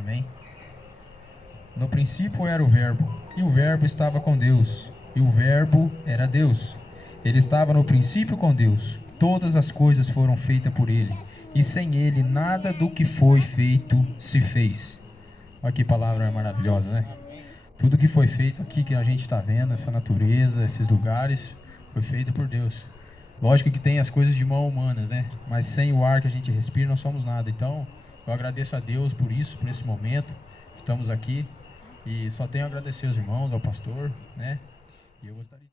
Amém? No princípio era o Verbo, e o Verbo estava com Deus, e o Verbo era Deus. Ele estava no princípio com Deus. Todas as coisas foram feitas por ele, e sem ele nada do que foi feito se fez. Olha que palavra maravilhosa, né? Tudo que foi feito aqui, que a gente está vendo, essa natureza, esses lugares, foi feito por Deus. Lógico que tem as coisas de mão humanas, né? Mas sem o ar que a gente respira, não somos nada. Então, eu agradeço a Deus por isso, por esse momento. Estamos aqui e só tenho a agradecer aos irmãos, ao pastor, né? E eu gostaria de...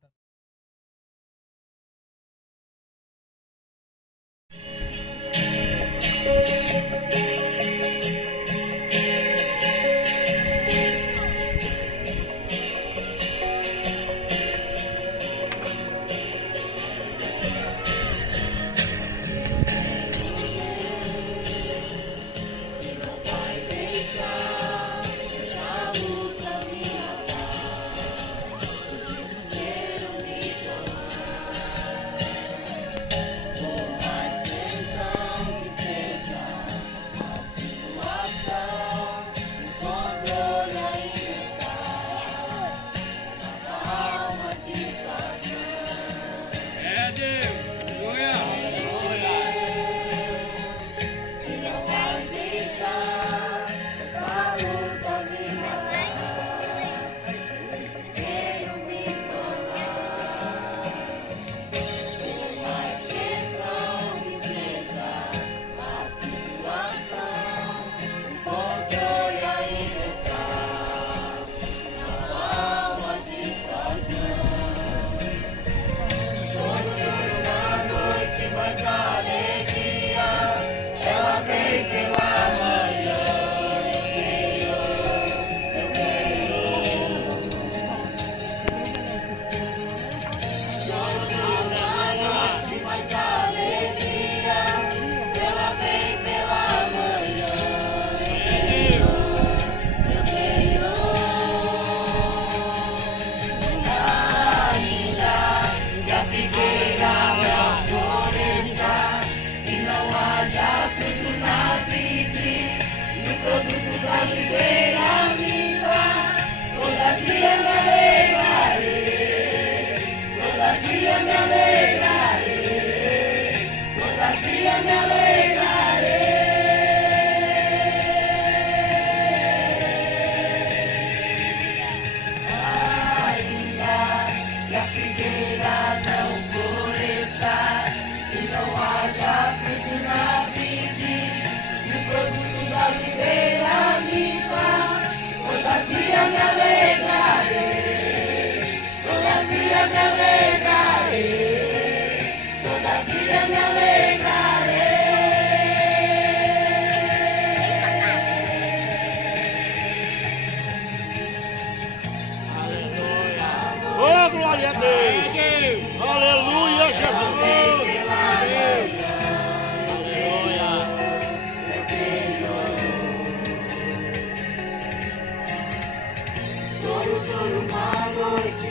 Oh, glória a Deus! Aleluia, Jesus!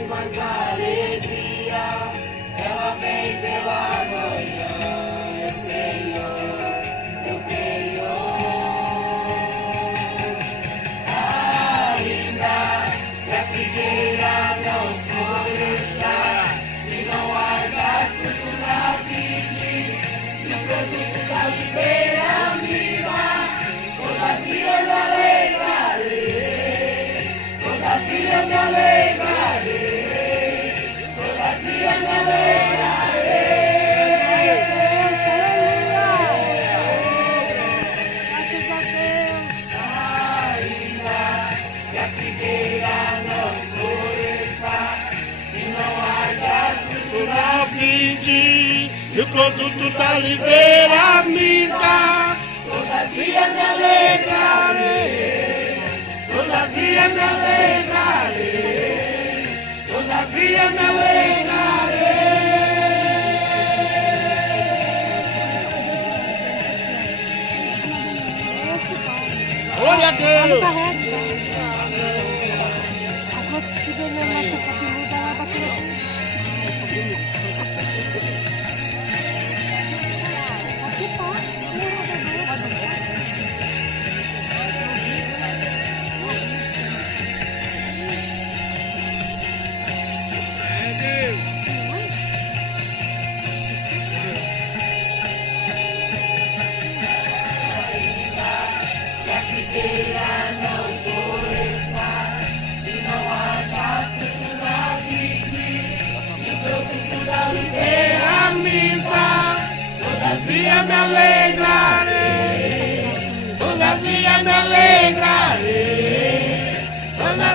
Mas a alegria, ela vem pela manhã. Eu creio. Ainda que a figueira não floresça e não haja fruto na vide, e o produto da videira viva, todavia me alegrarei, todavia me alegrarei. E o produto da oliveira me dá, todavia me alegrarei, todavia me alegrarei, todavia me alegrarei. Glória a Deus!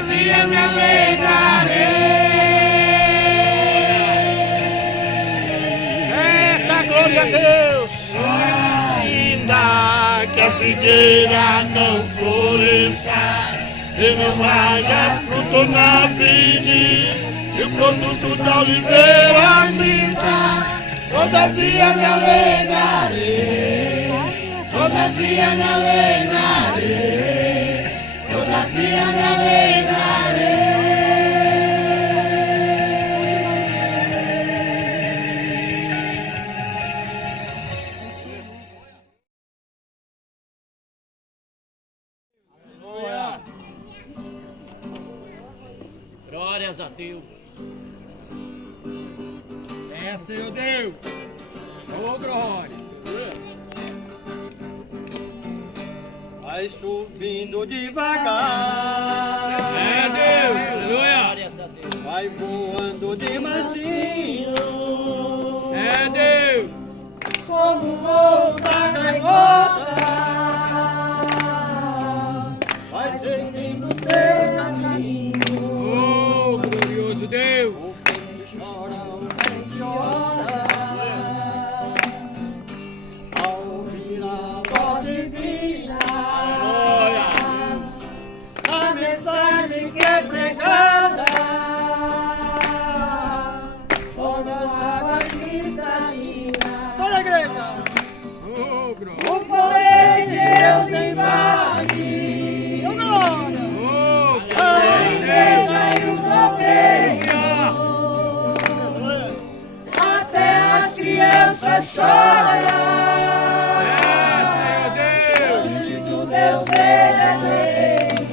todavia me alegrarei. Eita, glória a Deus. Ainda que a figueira não floresça e não haja fruto na vide, e o produto da oliveira minta, todavia me alegrarei, todavia me alegrarei, todavia me alegrarei. Glórias a Deus. É, Senhor Deus. Ô, glória. Vai subindo devagar. É, Deus. Aleluia. Glórias a Deus. Vai voando de mansinho. É, Deus. Como o voo da gaivota. Vai seguindo teus caminhos. Oh, glorioso Deus. O vento chora, o vento chora. Ao ouvir a voz divina, a mensagem que é pregada, toda a água cristalina. Toda a igreja. O poder de Deus invade. A igreja e os obreiros, até as crianças choram. Diante do Deus verdadeiro,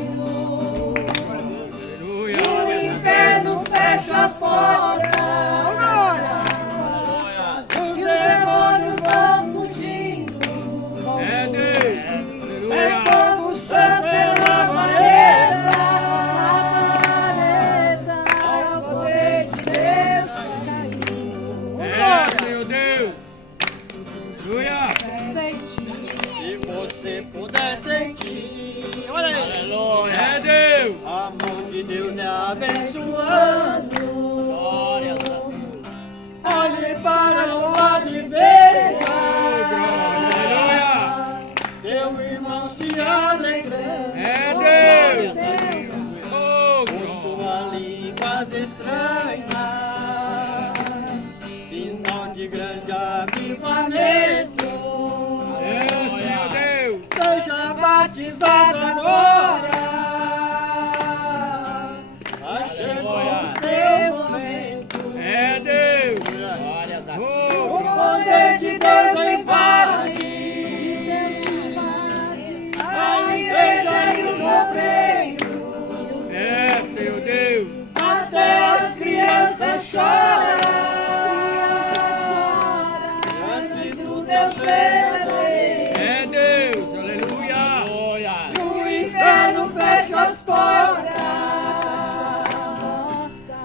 e o inferno fecha a porta, e os demônios vão fugindo. É fogo santo pela vareta, é o poder de Deus caindo. Meu Deus! Aleluia! Se você puder sentir, olha aí! Aleluia. É Deus! A mão de Deus me abençoando. Glórias a Deus. Olhe para o lado e veja. Teu irmão se alegrando. É Glórias a Deus. Com sua línguas estranhas, sinal de grande avivamento. Deus. Seja batizado agora. Tá chegando o seu momento. É Deus. Glórias a O Deus. poder de Deus invade a igreja e os obreiros. É, Senhor Deus. Até as crianças choram diante do Deus verdadeiro. É Deus, aleluia. E o inferno fecha as portas,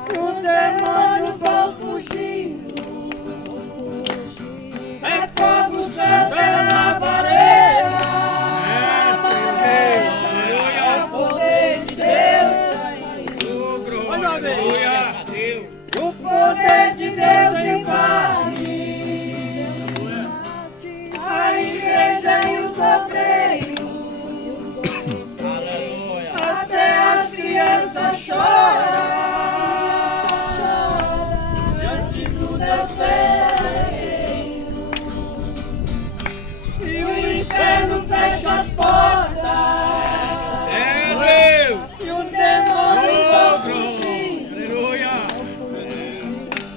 e os demônios vão fugindo. É fogo santo na parede. É o poder de Deus. Glórias a Deus. O poder de Deus invade a igreja e os obreiros. Aleluia. Até as crianças choram diante do Deus verdadeiro. E o inferno fecha as portas. É Deus. E o demônio vão fugindo. Aleluia.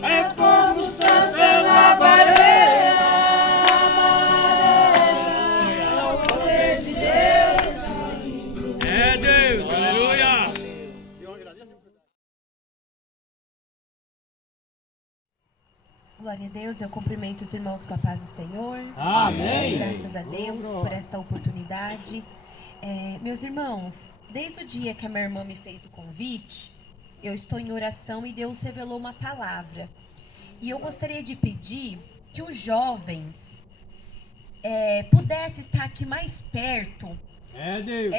É fogo santo na parede. É o poder de Deus. É Deus. Aleluia. Glória a Deus, eu cumprimento os irmãos com a paz do Senhor. Amém. Graças a Deus por esta oportunidade. Meus irmãos, desde o dia que a minha irmã me fez o convite, eu estou em oração e Deus revelou uma palavra. E eu gostaria de pedir que os jovens pudessem estar aqui mais perto É Deus.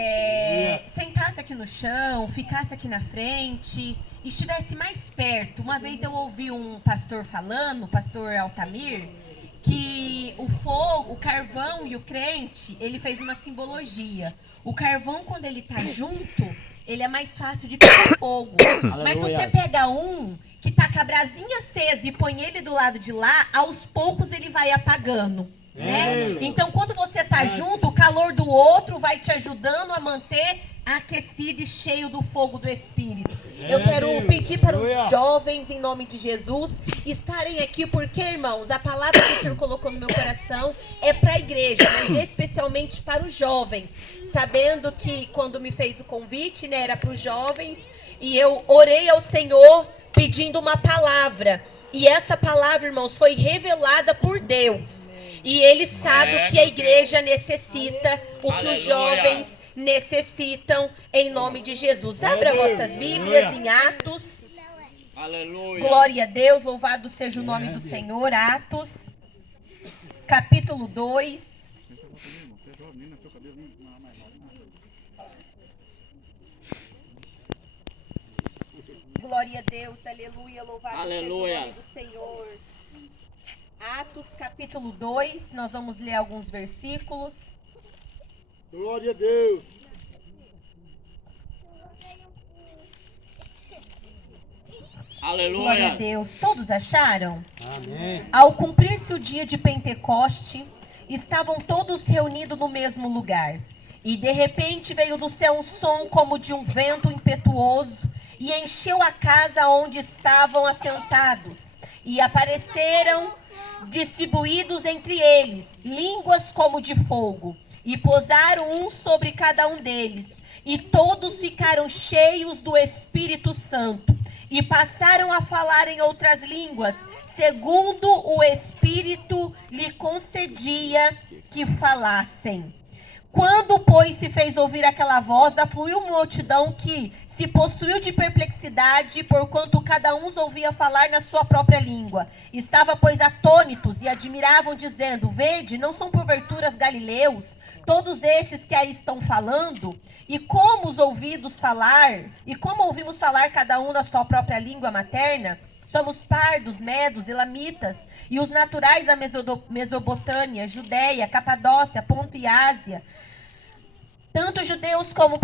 sentasse aqui no chão, ficasse aqui na frente e estivesse mais perto. Uma vez eu ouvi um pastor falando, o pastor Altamir, que o fogo, o carvão e o crente, ele fez uma simbologia. O carvão, quando ele tá junto, ele é mais fácil de pegar fogo. Mas se você pega um que tá com a brasinha acesa e põe ele do lado de lá, aos poucos ele vai apagando. Né? Então, quando você tá junto, o calor do outro vai te ajudando a manter aquecido e cheio do fogo do Espírito. Eu quero pedir para os jovens, em nome de Jesus, estarem aqui, porque, irmãos, a palavra que o Senhor colocou no meu coração é para a igreja, mas especialmente para os jovens, sabendo que quando me fez o convite, né, era para os jovens, e eu orei ao Senhor pedindo uma palavra, e essa palavra, irmãos, foi revelada por Deus. E Ele sabe o que a igreja necessita, o que os jovens necessitam, em nome de Jesus. Abra vossas Bíblias em Atos. Aleluia. Glória a Deus, louvado seja o nome do Senhor. Atos, capítulo 2. Glória a Deus, aleluia, louvado seja o nome do Senhor. Atos, capítulo 2, nós vamos ler alguns versículos. Glória a Deus. Aleluia. Glória a Deus. Todos acharam? Amém. Ao cumprir-se o dia de Pentecoste, estavam todos reunidos no mesmo lugar. E de repente veio do céu um som como de um vento impetuoso e encheu a casa onde estavam assentados. E apareceram distribuídos entre eles línguas como de fogo, e pousaram um sobre cada um deles, e todos ficaram cheios do Espírito Santo, e passaram a falar em outras línguas, segundo o Espírito lhe concedia que falassem. Quando, pois, se fez ouvir aquela voz, afluiu uma multidão que se possuiu de perplexidade, porquanto cada um os ouvia falar na sua própria língua. Estava, pois, atônitos e admiravam, dizendo: Vede, não são porventura galileus, todos estes que aí estão falando? E como os ouvidos falar, e como ouvimos falar cada um na sua própria língua materna? Somos pardos, medos, elamitas, e os naturais da Mesopotâmia, Judéia, Capadócia, Ponto e Ásia, tanto judeus como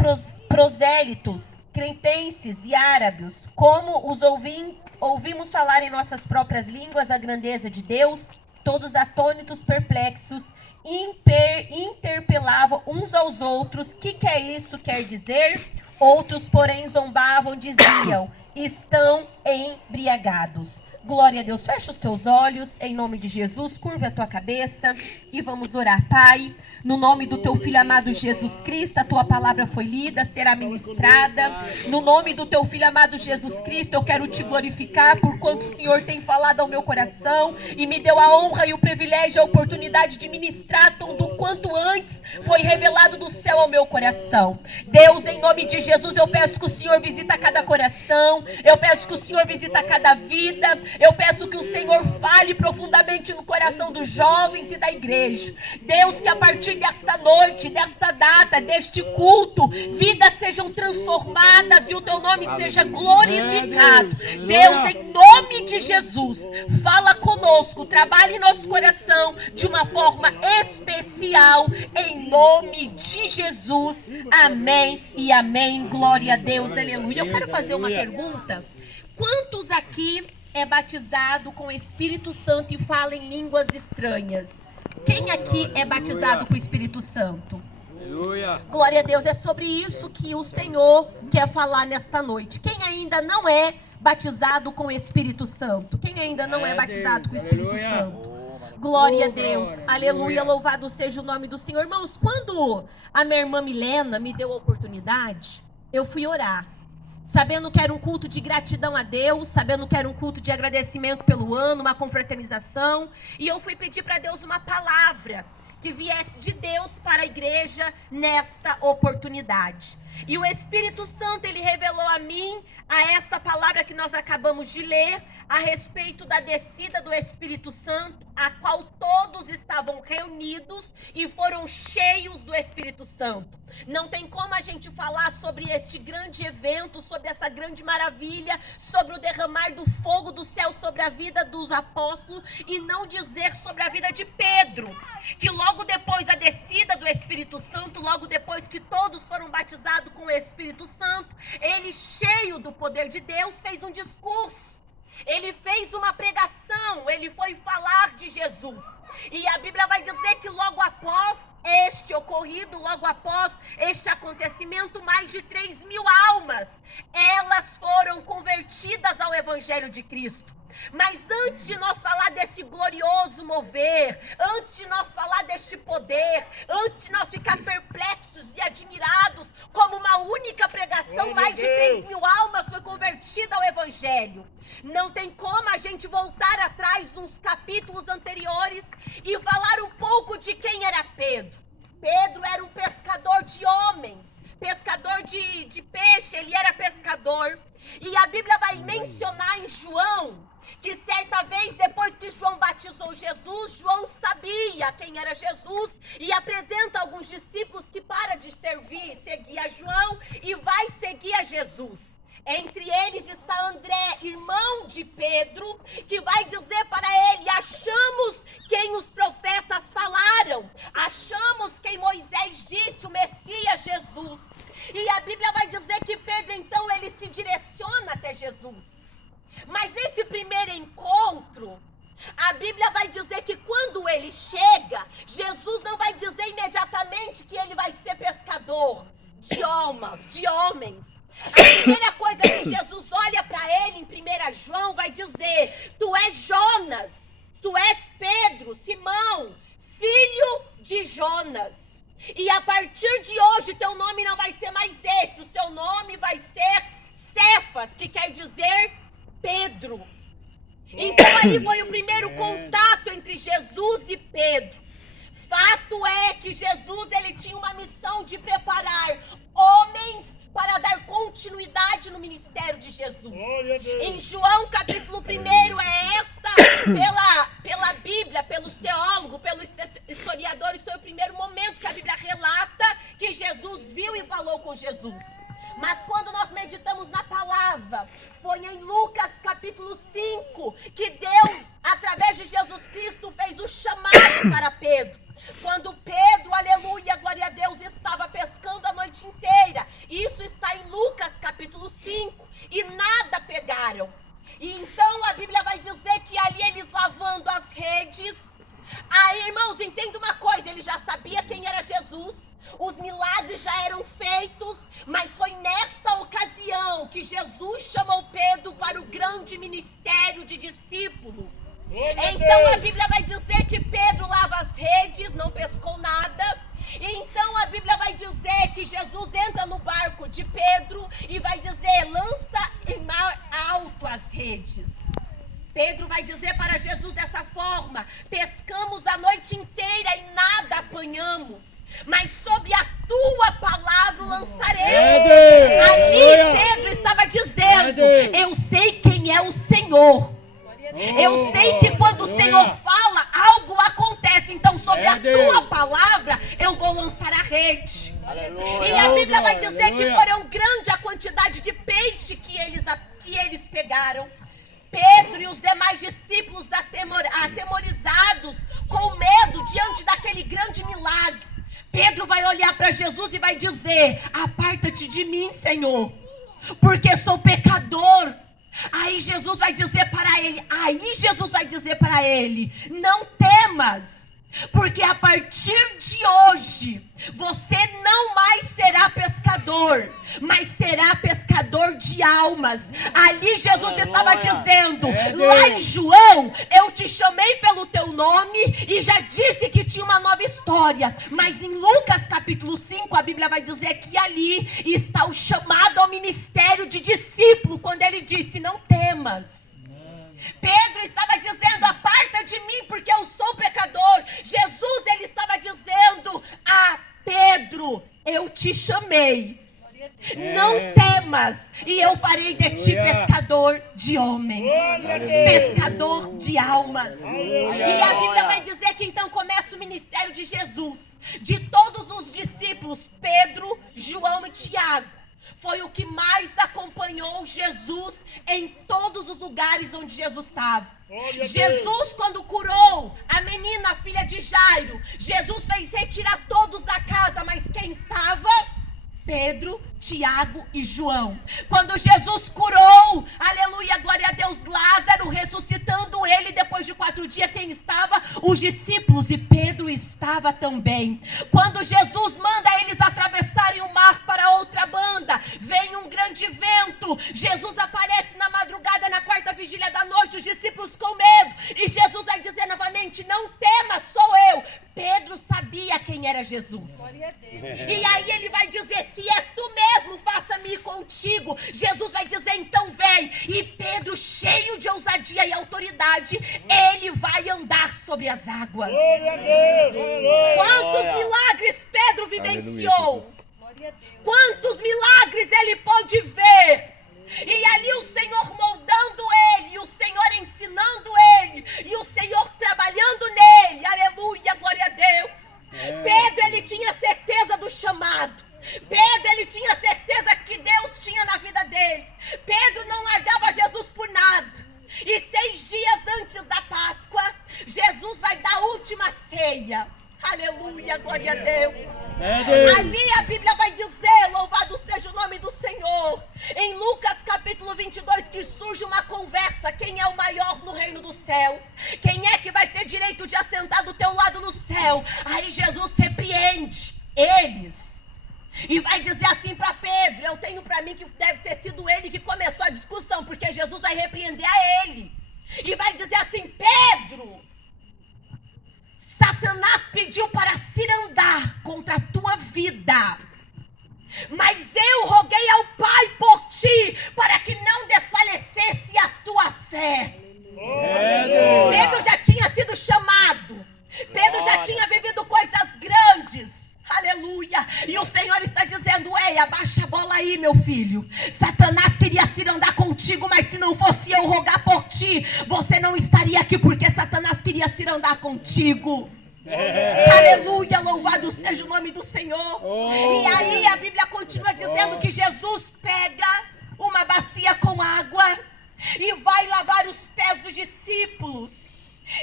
prosélitos, cretenses e árabes, como os ouvimos falar em nossas próprias línguas a grandeza de Deus, todos atônitos, perplexos, interpelavam uns aos outros: que isso quer dizer? Outros, porém, zombavam, diziam: estão embriagados. Glória a Deus. Fecha os teus olhos, em nome de Jesus, curva a tua cabeça e vamos orar. Pai, no nome do teu Filho amado Jesus Cristo, a tua palavra foi lida, será ministrada. No nome do teu Filho amado Jesus Cristo, eu quero te glorificar por quanto o Senhor tem falado ao meu coração e me deu a honra e o privilégio, a oportunidade de ministrar tudo quanto antes foi revelado do céu ao meu coração. Deus, em nome de Jesus, eu peço que o Senhor visita cada coração, eu peço que o Senhor visita cada vida, eu peço que o Senhor fale profundamente no coração dos jovens e da igreja. Deus, que a partir desta noite, desta data, deste culto, vidas sejam transformadas e o teu nome seja glorificado. Deus, em nome de Jesus, fala conosco, trabalhe em nosso coração de uma forma especial, em nome de Jesus. Amém e amém. Glória a Deus, aleluia. Eu quero fazer uma pergunta. Quantos aqui é batizado com o Espírito Santo e fala em línguas estranhas? Quem aqui é batizado com o Espírito Santo? Aleluia. Glória a Deus, é sobre isso que o Senhor quer falar nesta noite. Quem ainda não é batizado com o Espírito Santo? Quem ainda não é batizado com o Espírito Santo? Glória a Deus, aleluia, louvado seja o nome do Senhor. Irmãos, quando a minha irmã Milena me deu a oportunidade, eu fui orar, sabendo que era um culto de gratidão a Deus, sabendo que era um culto de agradecimento pelo ano, uma confraternização, e eu fui pedir para Deus uma palavra que viesse de Deus para a igreja nesta oportunidade. E o Espírito Santo, ele revelou a mim, a esta palavra que nós acabamos de ler, a respeito da descida do Espírito Santo, a qual todos estavam reunidos e foram cheios do Espírito Santo. Não tem como a gente falar sobre este grande evento, sobre essa grande maravilha, sobre o derramar do fogo do céu sobre a vida dos apóstolos e não dizer sobre a vida de Pedro, que logo depois da descida do Espírito Santo, logo depois que todos foram batizados com o Espírito Santo, ele, cheio do poder de Deus, fez um discurso. Ele fez uma pregação, ele foi falar de Jesus. E a Bíblia vai dizer que logo após este ocorrido, logo após este acontecimento, mais de 3.000 almas, elas foram convertidas ao Evangelho de Cristo. Mas antes de nós falar desse glorioso mover, antes de nós falar deste poder, antes de nós ficar perplexos e admirados, como uma única pregação, mais de 3.000 almas foi convertida ao Evangelho. Não tem como a gente voltar atrás uns capítulos anteriores e falar um pouco de quem era Pedro. Pedro era um pescador de homens, pescador de peixe, ele era pescador. E a Bíblia vai mencionar em João que certa vez, depois que João batizou Jesus, João sabia quem era Jesus e apresenta alguns discípulos que para de servir, seguir a João e vai seguir a Jesus. Entre eles está André, irmão de Pedro, que vai dizer para ele: achamos quem os profetas falaram, achamos quem Moisés disse, o Messias Jesus. E a Bíblia vai dizer que Pedro então ele se direciona até Jesus. Mas nesse primeiro encontro, a Bíblia vai dizer que quando ele chega, Jesus não vai dizer imediatamente que ele vai ser pescador de almas, de homens. A primeira coisa que Jesus olha para ele em 1 João vai dizer: tu és Jonas, tu és Pedro, Simão, filho de Jonas. E a partir de hoje teu nome não vai ser mais esse, o seu nome vai ser Cefas, que quer dizer Pedro. Então ali foi o primeiro contato entre Jesus e Pedro. Fato é que Jesus ele tinha uma missão de preparar homens para dar continuidade no ministério de Jesus. Em João capítulo 1 é esta, pela Bíblia, pelos teólogos, pelos historiadores, foi o primeiro momento que a Bíblia relata que Jesus viu e falou com Jesus. Mas quando nós meditamos na palavra, foi em Lucas capítulo 5 que Deus, através de Jesus Cristo, fez o chamado para Pedro. Quando Pedro, aleluia, glória a Deus, estava pescando a noite inteira. Isso está em Lucas capítulo 5. E nada pegaram. E então a Bíblia vai dizer que ali eles lavando as redes. Aí, irmãos, entenda uma coisa, ele já sabia quem era Jesus. Os milagres já eram feitos, mas foi nesta ocasião que Jesus chamou Pedro para o grande ministério de discípulo. Então a Bíblia vai dizer que Pedro lava as redes, não pescou nada. Então a Bíblia vai dizer que Jesus entra no barco de Pedro e vai dizer: lança em mar alto as redes. Pedro vai dizer para Jesus dessa forma: pescamos a noite inteira e nada apanhamos, mas sobre a tua palavra lançaremos. Ali Pedro estava dizendo: eu sei quem é o Senhor. Eu sei que quando o Senhor fala, algo acontece. Então sobre a tua palavra eu vou lançar a rede. E a Bíblia vai dizer que foram grande a quantidade de peixe que eles pegaram. Pedro e os demais discípulos atemorizados, com medo diante daquele grande milagre. Pedro vai olhar para Jesus e vai dizer: aparta-te de mim, Senhor, porque sou pecador. Aí Jesus vai dizer para ele, não temas, porque a partir de hoje você não mais será pescador, mas será pescador de almas. Ali Jesus estava dizendo: lá em João eu te chamei pelo teu nome e já disse que tinha uma nova história. Mas em Lucas capítulo 5 a Bíblia vai dizer que ali está o chamado ao ministério de discípulo, quando ele disse: não temas. Pedro estava dizendo: aparta de mim porque eu sou pecador. Jesus ele estava dizendo: Pedro, eu te chamei. Não temas, e eu farei de ti pescador de homens, pescador de almas. E a Bíblia vai dizer que então começa o ministério Jesus estava. Glória a Jesus, quando curou a menina, a filha de Jairo, Jesus fez retirar todos da casa, mas quem estava? Pedro, Tiago e João. Quando Jesus curou, aleluia, glória a Deus, Lázaro, ressuscitando ele depois de 4 dias, quem estava? Os discípulos, e Pedro estava também. Quando Jesus manda eles atravessarem o mar para outra banda, vem um grande vento, Jesus aparece na madrugada, na 4ª vigília da noite, os discípulos com medo, e Jesus vai dizer novamente: não tema, sou eu. Pedro sabia quem era Jesus. E aí ele vai dizer: se é tu mesmo, faça-me ir contigo. Jesus vai dizer: então vem. E Pedro, cheio de ousadia e autoridade, ele vai andar sobre as águas. Glória a Deus, aleluia. Quantos milagres Pedro vivenciou? Quantos milagres ele pôde ver? E ali o Senhor moldando ele, o Senhor ensinando ele, e o Senhor trabalhando nele, aleluia, glória a Deus. Pedro, ele tinha certeza do chamado. Pedro, ele tinha certeza que Deus tinha na vida dele. Pedro não largava Jesus por nada. E 6 dias antes da Páscoa, Jesus vai dar a última ceia. Aleluia, glória a Deus. Ali a Bíblia vai dizer, louvado seja o nome do Senhor, em Lucas capítulo 22, que surge uma conversa: quem é o maior no reino dos céus? Quem é que vai ter direito de assentar do teu lado no céu? Aí Jesus repreende eles e vai dizer assim para Pedro: eu tenho para mim que deve ter sido ele que começou a discussão, porque Jesus vai repreender a ele e vai dizer assim: Pedro, Satanás pediu para cirandar contra a tua vida, mas eu roguei ao Pai por ti, para que não desfalecesse a tua fé. Pedro já tinha sido chamado, Pedro já tinha vivido coisas grandes, aleluia, e o Senhor está dizendo: ei, abaixa a bola aí, meu filho. Satanás queria cirandar contigo, mas se não fosse eu rogar por ti, você não estaria aqui, porque Satanás queria cirandar contigo. Aleluia, louvado seja o nome do Senhor. E aí a Bíblia continua dizendo que Jesus pega uma bacia com água e vai lavar os pés dos discípulos.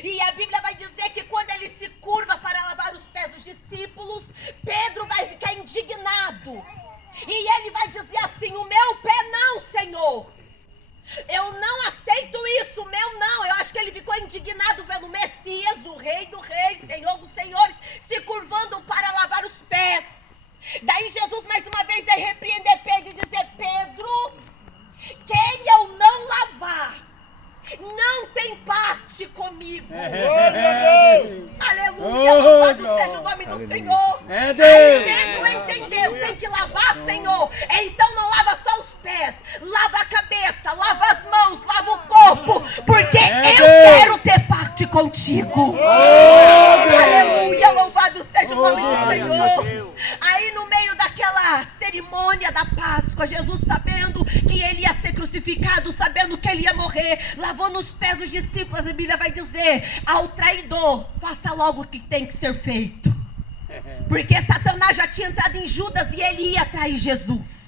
E a Bíblia vai dizer que quando ele se curva para lavar os pés dos discípulos, Pedro vai ficar indignado. E ele vai dizer assim: o meu pé não, Senhor. Eu não aceito isso, meu não. Eu acho que ele ficou indignado vendo o Messias, o Rei do Reis, Senhor dos Senhores, se curvando para lavar os pés. Daí Jesus mais uma vez vai repreender Pedro e dizer: Pedro, quem eu não lavar, não tem parte comigo. Aleluia, louvado seja o nome do Senhor. Aí Pedro entendeu: tem que lavar, Senhor. Então não lava só os pés, lava a cabeça, lava as mãos, lava o corpo, porque eu quero ter parte contigo. Aleluia, louvado seja o nome do Senhor. Aí no meio daquela cerimônia da Páscoa, Jesus, sabendo que ele ia ser crucificado, sabendo que ele ia morrer, lavando os pés dos discípulos, a Bíblia vai dizer: ao traidor, faça logo o que tem que ser feito. Porque Satanás já tinha entrado em Judas e ele ia trair Jesus.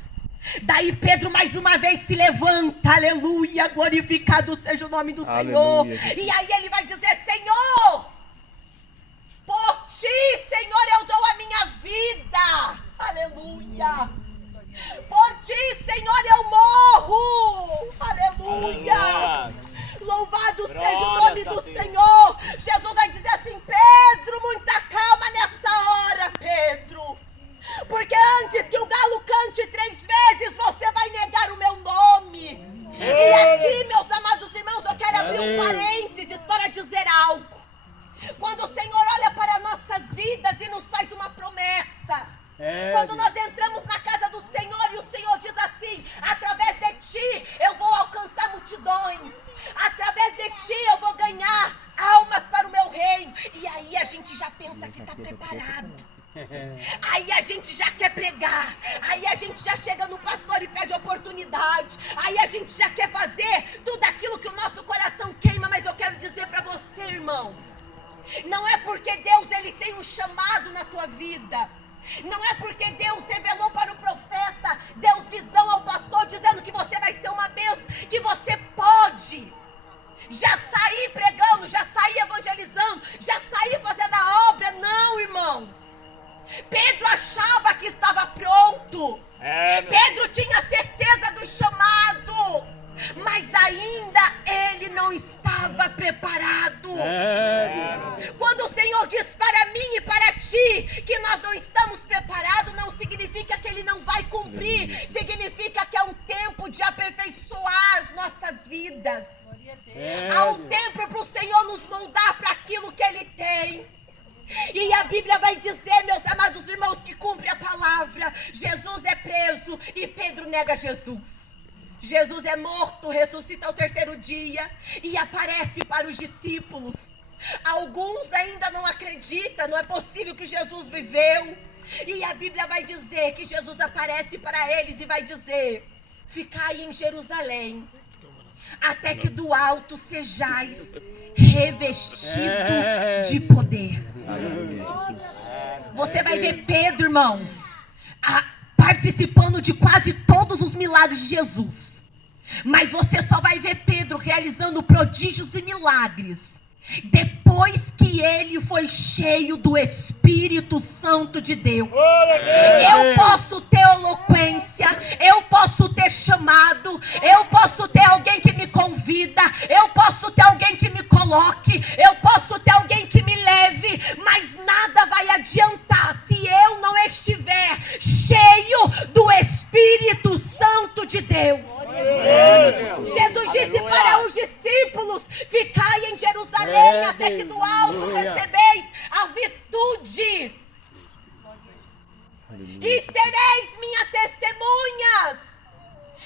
Daí Pedro mais uma vez se levanta, aleluia, glorificado seja o nome do Senhor. E aí ele vai dizer: Senhor, por ti, Senhor, eu dou a minha vida, aleluia. Por ti, Senhor, eu morro, aleluia. Louvado seja o nome do Senhor. Jesus vai dizer assim: Pedro, muita calma nessa hora, Pedro, porque antes que o galo cante 3 vezes, você vai negar o meu nome. E aqui, meus amados irmãos, eu quero abrir um parênteses para dizer algo. Quando o Senhor olha para nossas vidas e nos faz uma promessa, quando nós entramos na casa do Senhor e o Senhor diz assim: através de ti eu vou alcançar multidões, através de ti eu vou ganhar almas para o meu reino. E aí a gente já pensa que está preparado. Aí a gente já quer pregar, aí a gente já chega no pastor e pede oportunidade, aí a gente já quer fazer tudo aquilo que o nosso coração queima. Mas eu quero dizer para você, irmãos, não é porque Deus ele tem um chamado na tua vida, não é porque Deus revelou para o profeta, deu visão ao pastor dizendo que você vai ser uma bênção, que você pode já tinha certeza do chamado, mas ainda ele não estava preparado. Quando o Senhor diz para mim e para ti que nós não estamos preparados, não significa que ele não vai cumprir, significa que é um tempo de aperfeiçoar as nossas vidas. Há um tempo para o Senhor nos moldar para aquilo que ele tem. E a Bíblia vai dizer, meus amados irmãos, que cumpre a palavra. Jesus é preso e Pedro nega Jesus. Jesus é morto, ressuscita ao terceiro dia e aparece para os discípulos. Alguns ainda não acreditam, não é possível que Jesus viveu. E a Bíblia vai dizer que Jesus aparece para eles e vai dizer: ficai em Jerusalém, até que do alto sejais revestido de poder. Você vai ver Pedro, irmãos, participando de quase todos os milagres de Jesus. Mas você só vai ver Pedro realizando prodígios e milagres depois que ele foi cheio do Espírito Santo de Deus. Eu posso ter eloquência, eu posso ter chamado, eu posso ter alguém que me convida, eu posso ter alguém que me coloque, eu posso ter alguém que me leve, mas nada vai adiantar se eu não estiver cheio do Espírito Santo de Deus. Jesus disse para os discípulos: ficai em Jerusalém até que do alto recebeis a virtude e sereis minhas testemunhas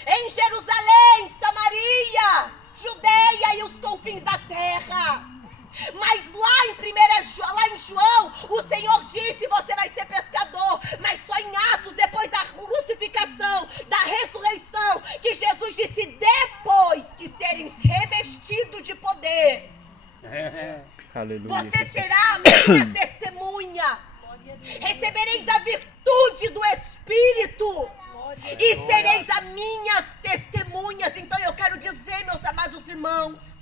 em Jerusalém, Samaria, Judeia e os confins da terra. Mas lá em João, o Senhor disse: você vai ser pescador. Mas só em Atos, depois da crucificação, da ressurreição, que Jesus disse: depois que serem revestidos de poder, você será a minha testemunha. Recebereis a virtude do Espírito e sereis as minhas testemunhas. Então eu quero dizer, meus amados irmãos,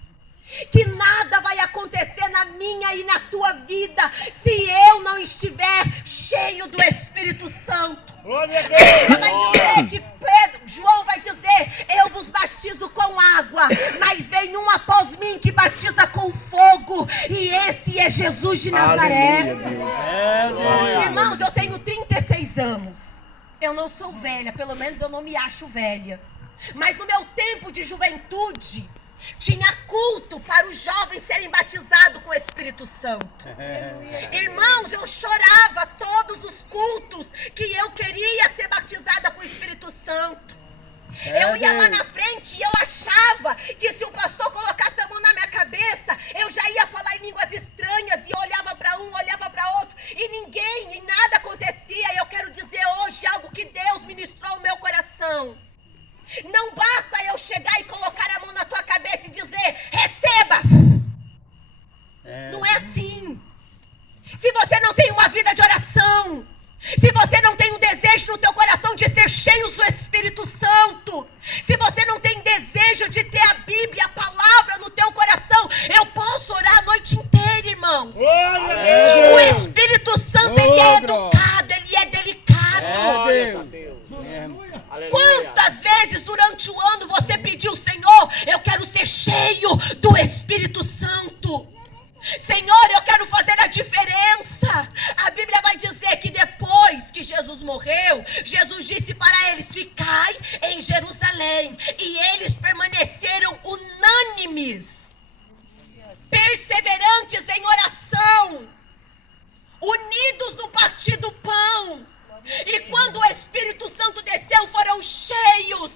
que nada vai acontecer na minha e na tua vida se eu não estiver cheio do Espírito Santo. Ele vai dizer que João vai dizer: eu vos batizo com água, mas vem um após mim que batiza com fogo, e esse é Jesus de Nazaré. Irmãos, eu tenho 36 anos. Eu não sou velha, pelo menos eu não me acho velha. Mas no meu tempo de juventude, tinha culto para os jovens serem batizados com o Espírito Santo. Irmãos, eu chorava todos os cultos que eu queria ser batizada com o Espírito Santo. Eu ia lá na frente e eu achava que se o pastor colocasse a mão na minha cabeça, eu já ia falar em línguas estranhas, e eu olhava para um, olhava para outro, e nada acontecia. Eu quero dizer hoje algo que Deus ministrou ao meu coração. Não basta eu chegar e colocar a mão na tua cabeça e dizer: receba. Não é assim. Se você não tem uma vida de oração, se você não tem um desejo no teu coração de ser cheio do Espírito Santo, se você não tem desejo de ter a Bíblia, a palavra no teu coração, eu posso orar a noite inteira, irmão. O Espírito Santo, ele é educado, ele é delicado. Quantas vezes durante o ano você pediu: Senhor, eu quero ser cheio do Espírito Santo. Senhor, eu quero fazer a diferença. A Bíblia vai dizer que depois que Jesus morreu, Jesus disse para eles: ficai em Jerusalém. E eles permaneceram unânimes, perseverantes em oração, unidos no partir do pão. E quando o Espírito Santo desceu, foram cheios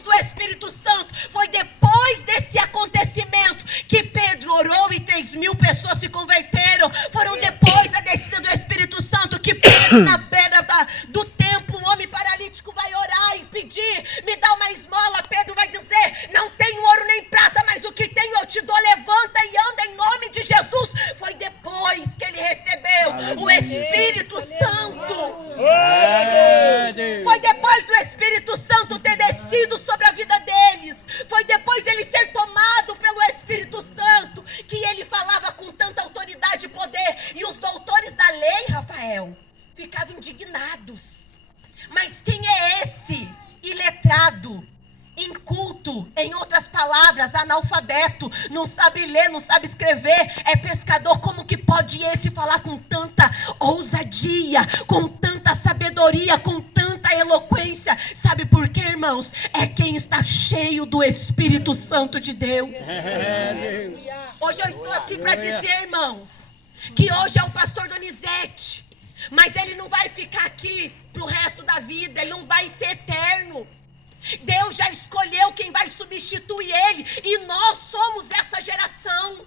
do Espírito Santo. Foi depois desse acontecimento que Pedro orou e 3.000 pessoas se converteram. Foram depois da descida do Espírito Santo que Pedro, na beira do templo, um homem paralítico vai orar e pedir: me dá uma esmola. Pedro vai dizer: não tenho ouro nem prata, mas o que tenho eu te dou, levanta e anda em nome de Jesus. Foi depois que ele recebeu o Espírito Santo. Foi depois do Espírito Santo ter descido sobre a vida deles, foi depois dele ser tomado pelo Espírito Santo, que ele falava com tanta autoridade e poder. E os doutores da lei, Rafael, ficavam indignados. Mas quem é esse palavras, analfabeto, não sabe ler, não sabe escrever, é pescador. Como que pode esse falar com tanta ousadia, com tanta sabedoria, com tanta eloquência? Sabe por quê, irmãos? É quem está cheio do Espírito Santo de Deus. Hoje eu estou aqui para dizer, irmãos, que hoje é o pastor Donizete, mas ele não vai ficar aqui pro resto da vida, ele não vai ser eterno. Deus já escolheu quem vai substituir ele, e nós somos essa geração.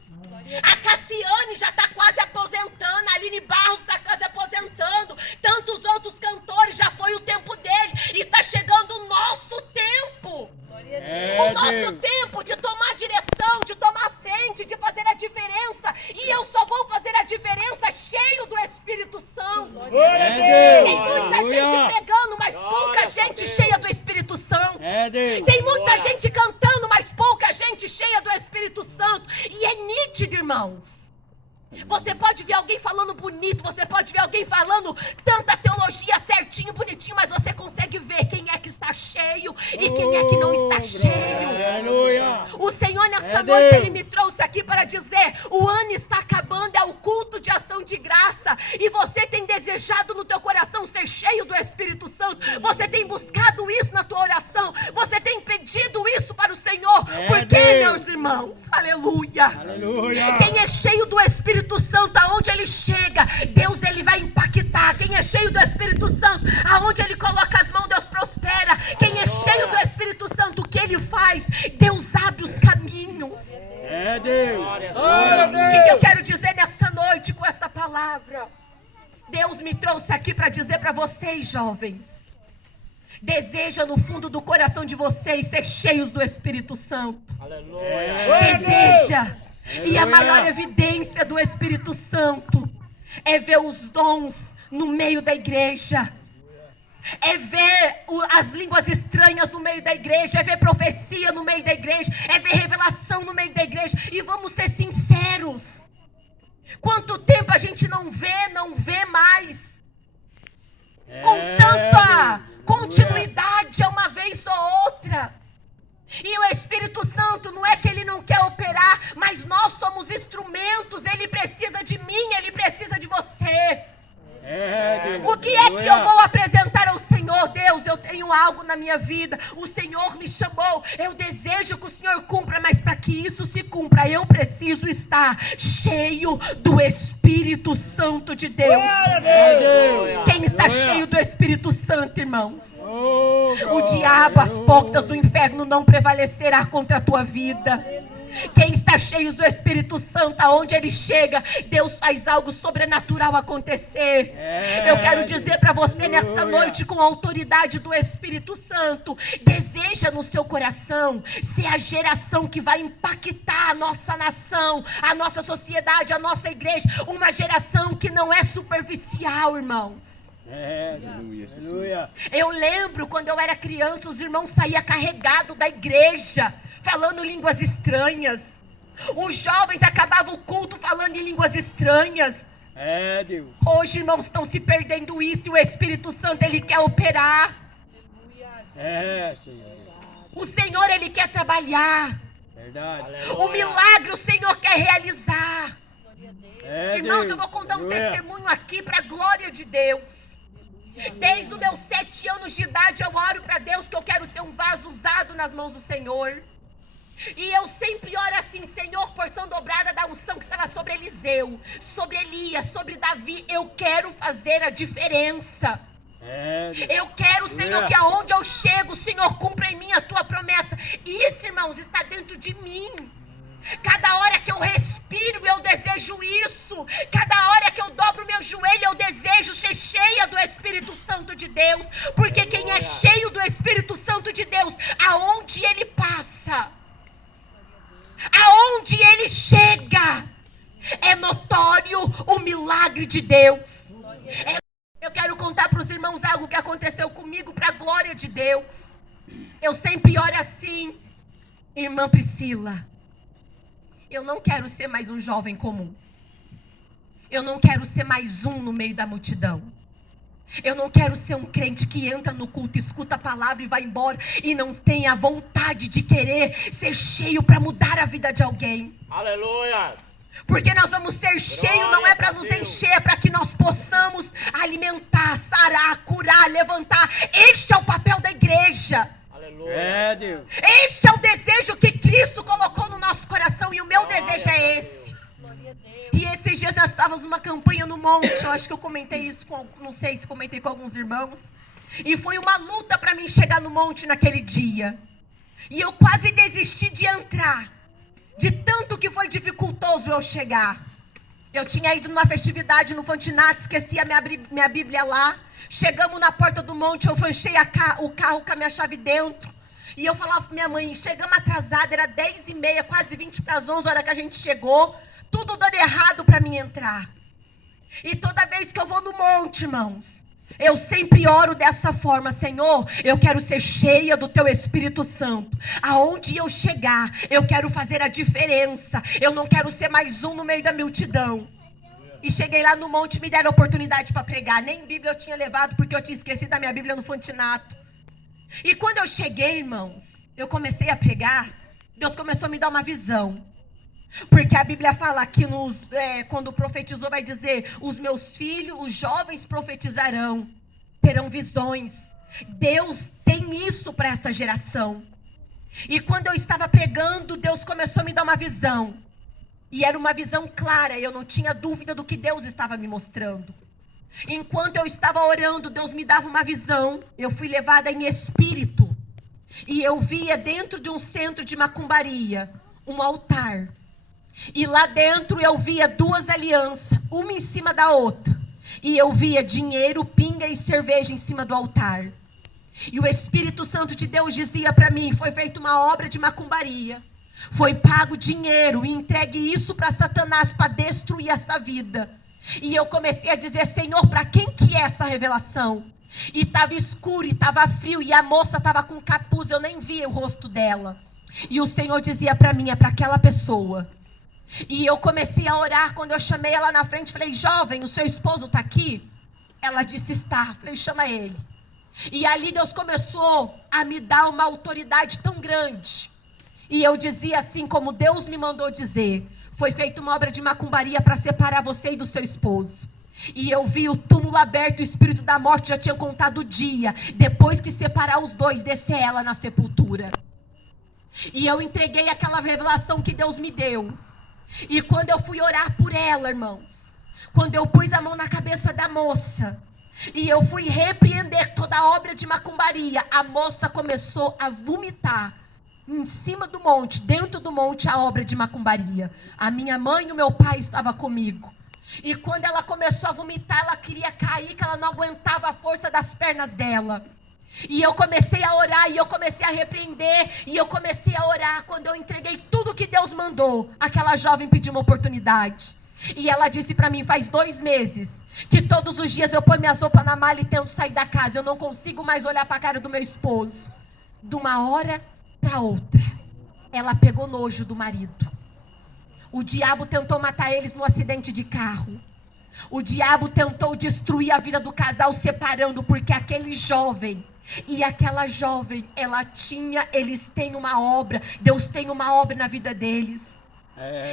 A Cassiane já está quase aposentando, a Aline Barros está quase aposentando, tantos outros cantores, já foi o tempo dele, e está chegando o nosso tempo. O nosso tempo de tomar direção, de tomar frente, de fazer a diferença. E eu só vou fazer a diferença cheio do Espírito Santo. Tem muita gente pregando, mas pouca gente cheia do Espírito Santo. Tem muita gente cantando, mas pouca gente cheia do Espírito Santo. E é nítido, irmãos. Você pode ver alguém falando bonito, você pode ver alguém falando tanta teologia certinho, bonitinho, mas você consegue ver quem é que está cheio e quem é que não está cheio. O Senhor nesta noite, Ele me trouxe aqui para dizer, o ano está acabando, é o culto de ação de graça, e você tem desejado no teu coração ser cheio do Espírito Santo, você tem buscado isso na tua oração, você tem pedido isso para o Senhor, porque, meus irmãos, aleluia, quem é cheio do Espírito Santo, aonde ele chega, Deus ele vai impactar. Quem é cheio do Espírito Santo, aonde ele coloca as mãos, Deus prospera. Quem é cheio do Espírito Santo, o que ele faz? Deus abre os caminhos. O que eu quero dizer nesta noite com esta palavra? Deus me trouxe aqui para dizer para vocês, jovens, deseja no fundo do coração de vocês ser cheios do Espírito Santo. Deseja. E a maior evidência do Espírito Santo é ver os dons no meio da igreja, é ver as línguas estranhas no meio da igreja, é ver profecia no meio da igreja, é ver revelação no meio da igreja. E vamos ser sinceros, quanto tempo a gente não vê mais com tanta continuidade, é uma vez ou outra. E o Espírito Santo não é que ele não quer operar, mas nós somos instrumentos. Ele precisa de mim, ele precisa de você. O que é que eu vou apresentar ao Senhor? Deus, eu tenho algo na minha vida, o Senhor me chamou, eu desejo que o Senhor cumpra, mas para que isso se cumpra, eu preciso estar cheio do Espírito Santo de Deus. Quem está cheio do Espírito Santo, irmãos, o diabo, as portas do inferno não prevalecerá contra a tua vida. Quem está cheio do Espírito Santo, aonde ele chega, Deus faz algo sobrenatural acontecer. Eu quero dizer para você nesta noite, com a autoridade do Espírito Santo, deseja no seu coração ser a geração que vai impactar a nossa nação, a nossa sociedade, a nossa igreja, uma geração que não é superficial, irmãos. Eu lembro quando eu era criança, os irmãos saíam carregados da igreja, falando línguas estranhas. Os jovens acabavam o culto falando em línguas estranhas. Hoje, irmãos, estão se perdendo isso, e o Espírito Santo, ele quer operar. O Senhor, ele quer trabalhar. O milagre o Senhor quer realizar. Irmãos, eu vou contar um testemunho aqui para a glória de Deus. Desde os meus 7 anos de idade eu oro para Deus que eu quero ser um vaso usado nas mãos do Senhor. E eu sempre oro assim: Senhor, porção dobrada da unção que estava sobre Eliseu, sobre Elias, sobre Davi. Eu quero fazer a diferença. Eu quero, Senhor, que aonde eu chego, o Senhor cumpra em mim a tua promessa. E isso, irmãos, está dentro de mim. Cada hora que eu respiro, eu desejo isso. Cada hora que eu dobro meu joelho, eu desejo ser cheia do Espírito Santo de Deus. Porque quem é cheio do Espírito Santo de Deus, aonde ele passa, aonde ele chega, é notório o milagre de Deus. Eu quero contar para os irmãos algo que aconteceu comigo para a glória de Deus. Eu sempre oro assim: irmã Priscila, eu não quero ser mais um jovem comum. Eu não quero ser mais um no meio da multidão. Eu não quero ser um crente que entra no culto, escuta a palavra e vai embora e não tem a vontade de querer ser cheio para mudar a vida de alguém. Aleluia. Porque nós vamos ser cheios, não é para nos encher, é para que nós possamos alimentar, sarar, curar, levantar. Este é o papel da igreja. Aleluia. É, Deus. Este é o desejo que Cristo colocou no nosso coração e o meu desejo é esse. E esses dias nós estávamos numa campanha no monte, eu acho que eu comentei isso, não sei se comentei com alguns irmãos. E foi uma luta para mim chegar no monte naquele dia. E eu quase desisti de entrar, de tanto que foi dificultoso eu chegar. Eu tinha ido numa festividade no Fantinato, esqueci a minha Bíblia lá. Chegamos na porta do monte, eu fechei o carro com a minha chave dentro. E eu falava para minha mãe, chegamos atrasada, era 10h30, quase 20 para as 11, a hora que a gente chegou. Tudo dando errado para mim entrar. E toda vez que eu vou no monte, irmãos, eu sempre oro dessa forma: Senhor, eu quero ser cheia do Teu Espírito Santo. Aonde eu chegar, eu quero fazer a diferença. Eu não quero ser mais um no meio da multidão. E cheguei lá no monte, me deram oportunidade para pregar. Nem Bíblia eu tinha levado, porque eu tinha esquecido a minha Bíblia no Fantinato. E quando eu cheguei, irmãos, eu comecei a pregar. Deus começou a me dar uma visão. Porque a Bíblia fala que quando profetizou vai dizer: os meus filhos, os jovens profetizarão, terão visões. Deus tem isso para essa geração. E quando eu estava pregando, Deus começou a me dar uma visão. E era uma visão clara, eu não tinha dúvida do que Deus estava me mostrando. Enquanto eu estava orando, Deus me dava uma visão. Eu fui levada em espírito. E eu via dentro de um centro de macumbaria um altar. E lá dentro eu via duas alianças, uma em cima da outra. E eu via dinheiro, pinga e cerveja em cima do altar. E o Espírito Santo de Deus dizia para mim: foi feita uma obra de macumbaria. Foi pago dinheiro e entregue isso para Satanás para destruir essa vida. E eu comecei a dizer: Senhor, para quem que é essa revelação? E estava escuro, e estava frio, e a moça estava com capuz, eu nem via o rosto dela. E o Senhor dizia para mim: é para aquela pessoa. E eu comecei a orar. Quando eu chamei ela na frente, falei: jovem, o seu esposo está aqui? Ela disse: está. Falei: chama ele. E ali Deus começou a me dar uma autoridade tão grande. E eu dizia assim como Deus me mandou dizer: foi feita uma obra de macumbaria para separar você e do seu esposo. E eu vi o túmulo aberto, o espírito da morte já tinha contado o dia, depois que separar os dois, descer ela na sepultura. E eu entreguei aquela revelação que Deus me deu. E quando eu fui orar por ela, irmãos, quando eu pus a mão na cabeça da moça, e eu fui repreender toda a obra de macumbaria, a moça começou a vomitar em cima do monte, dentro do monte, a obra de macumbaria. A minha mãe e o meu pai estavam comigo. E quando ela começou a vomitar, ela queria cair, que ela não aguentava a força das pernas dela. E eu comecei a orar, e eu comecei a repreender, e eu comecei a orar. Quando eu entreguei tudo que Deus mandou, aquela jovem pediu uma oportunidade. E ela disse para mim: faz 2 meses que todos os dias eu ponho minhas roupas na mala e tento sair da casa. Eu não consigo mais olhar para a cara do meu esposo. De uma hora para outra, ela pegou nojo do marido. O diabo tentou matar eles no acidente de carro. O diabo tentou destruir a vida do casal, separando, porque aquele jovem e aquela jovem, eles têm uma obra, Deus tem uma obra na vida deles.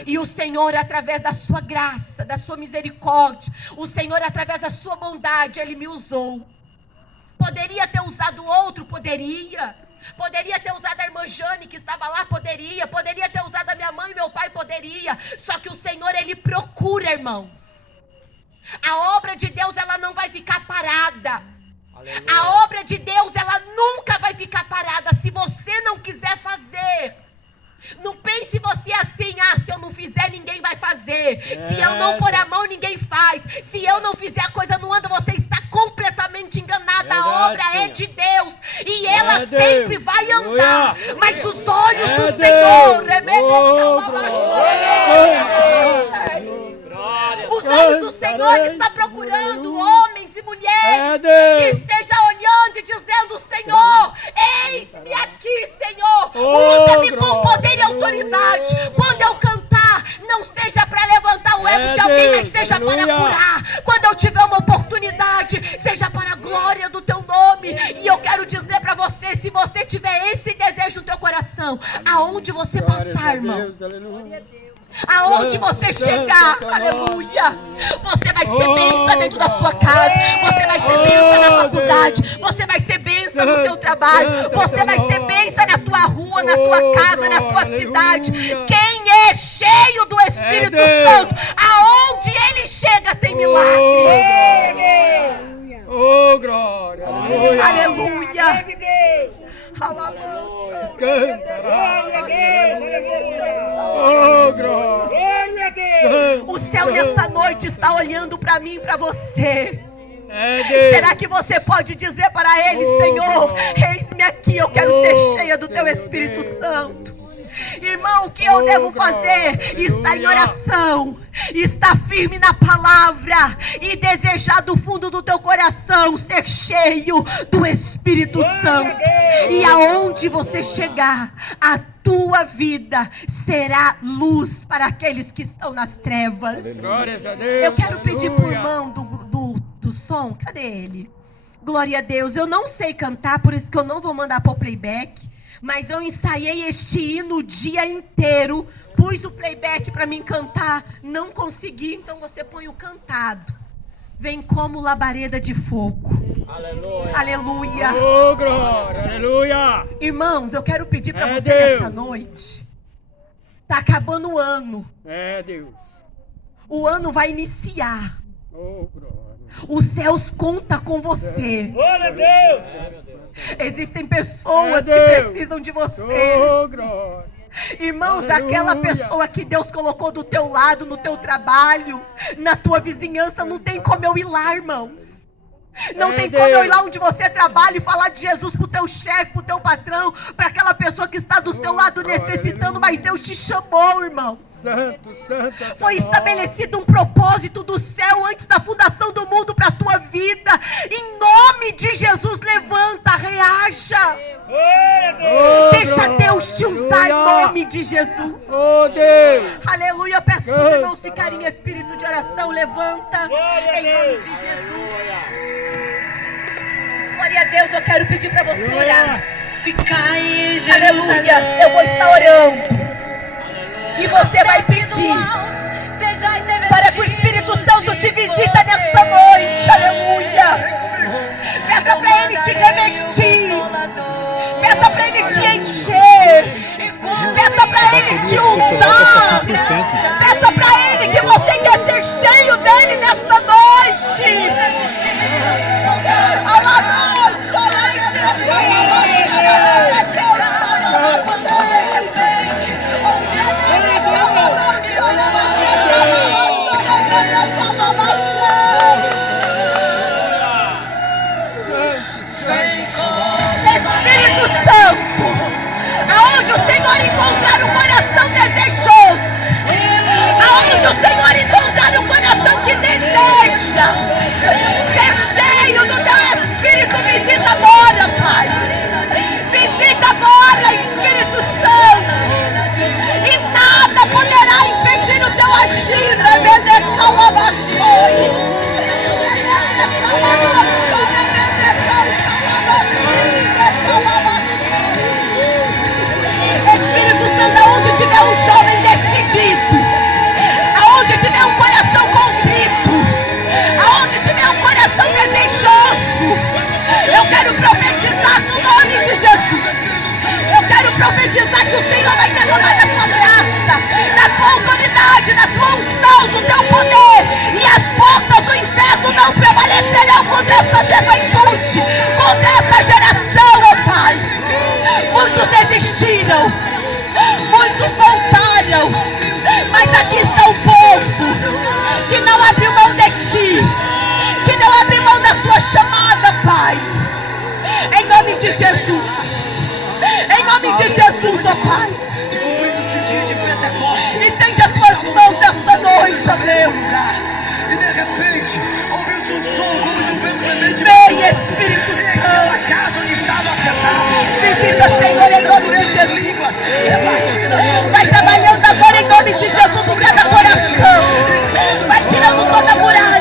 E o Senhor, através da sua graça, da sua misericórdia, o Senhor, através da sua bondade, Ele me usou. Poderia ter usado outro? Poderia. Poderia ter usado a irmã Jane que estava lá? Poderia. Poderia ter usado a minha mãe e meu pai? Poderia. Só que o Senhor, Ele procura, irmãos. A obra de Deus, ela não vai ficar parada. Aleluia. A obra de Deus, ela nunca vai ficar parada se você não quiser fazer. Não pense você assim: se eu não fizer, ninguém vai fazer. Se eu não pôr a mão, ninguém faz. Se eu não fizer, a coisa não anda. Você está completamente enganada. A obra é de Deus e ela sempre vai andar. Mas os olhos do Senhor, os olhos do Senhor está procurando homens e mulheres que estejam olhando e dizendo: Senhor, eis-me aqui, Senhor, usa-me com poder e autoridade. Quando eu cantar, não seja para levantar o ego de alguém, mas seja para curar. Quando eu tiver uma oportunidade, pode, seja para a glória do teu nome. E eu quero dizer para você, se você tiver esse desejo no teu coração, aonde você passar, irmão, aonde você chegar, aleluia, você vai ser bênção dentro da sua casa, você vai ser bênção na faculdade, você vai ser bênção no seu trabalho, você vai ser bênção na tua rua, na tua casa, na tua cidade. Quem é cheio do Espírito Santo, aonde ele chega tem milagre. Oh, glória, aleluia. Aleluia. Oh, glória. O céu nessa noite está olhando para mim e para você. É Deus. Será que você pode dizer para ele, Senhor, eis-me aqui, eu quero ser cheia do teu Espírito Santo. Irmão, o que eu devo fazer? Está em oração, está firme na palavra e desejar do fundo do teu coração ser cheio do Espírito Santo. E aonde você chegar, a tua vida será luz para aqueles que estão nas trevas. Glórias a Deus. Eu quero pedir pro Aleluia. irmão do som, cadê ele? Glória a Deus, eu não sei cantar, por isso que eu não vou mandar para o playback. Mas eu ensaiei este hino o dia inteiro, pus o playback para mim cantar, não consegui, então você põe o cantado. Vem como labareda de fogo. Aleluia. Aleluia. Oh, glória, aleluia. Irmãos, eu quero pedir para É você Deus. nesta noite. Tá acabando o ano. É Deus. O ano vai iniciar. Oh, glória. Os céus contam com você. Glória a Deus. Existem pessoas É que Deus. precisam de você. Oh, glória. Irmãos, Aleluia. aquela pessoa que Deus colocou do teu lado, no teu trabalho, na tua vizinhança, não tem como eu ir lá, irmãos. Não É tem como eu Deus. ir lá onde você trabalha e falar de Jesus pro teu chefe, pro teu patrão, para aquela pessoa que está do seu lado glória, necessitando, aleluia. mas Deus te chamou, irmãos. Santo, santo. é Foi teu estabelecido um propósito do céu antes da fundação do mundo para a tua vida. Em nome de Jesus, levanta, reaja. Glória a Deus. nome. Oh, Deixa glória, Deus te usar em aleluia. nome de Jesus. Oh, Deus. Aleluia, eu peço para os Canta. irmãos ficarem em espírito de oração. Levanta em nome de Jesus. Glória a Deus, eu quero pedir para você orar. Ficar em Aleluia, eu vou estar orando. E você vai pedir para que o Espírito Santo te visita nesta noite. Aleluia. Peça para Ele te revestir. Peça para Ele te encher. Peça para Ele te usar. Peça para Ele que você quer ser cheio dEle nesta noite. Espírito Santo, aonde o Senhor encontrar um coração desejoso, aonde o Senhor encontrar um coração que deseja ser cheio do teu Espírito, visita agora, Pai. Visita agora, Espírito Santo. E nada poderá impedir o teu agir. Espírito Santo, aonde tiver um jovem decidido, aonde tiver um coração contrito, aonde tiver um coração desejoso, eu quero profetizar no nome de Jesus. Eu quero profetizar que o Senhor vai derramar da tua graça, da tua autoridade, da tua unção, do teu poder, e as portas do inferno não prevalecerão contra esta juventude, contra esta geração, ó Pai. Muitos desistiram, muitos voltaram, mas aqui está o povo que não abre mão de ti, que não abre mão da tua chamada, Pai. Em nome de Jesus. Em nome de Jesus, ó Pai. Estende as tuas mãos nesta noite, ó Deus. E de repente, ouviu-se um som como de um vento rebelde. Vem, Espírito Santo. A casa onde estava sentado. Visita, Senhor, em nome de Jesus. Vai trabalhando agora em nome de Jesus em cada coração. Vai tirando toda a muralha.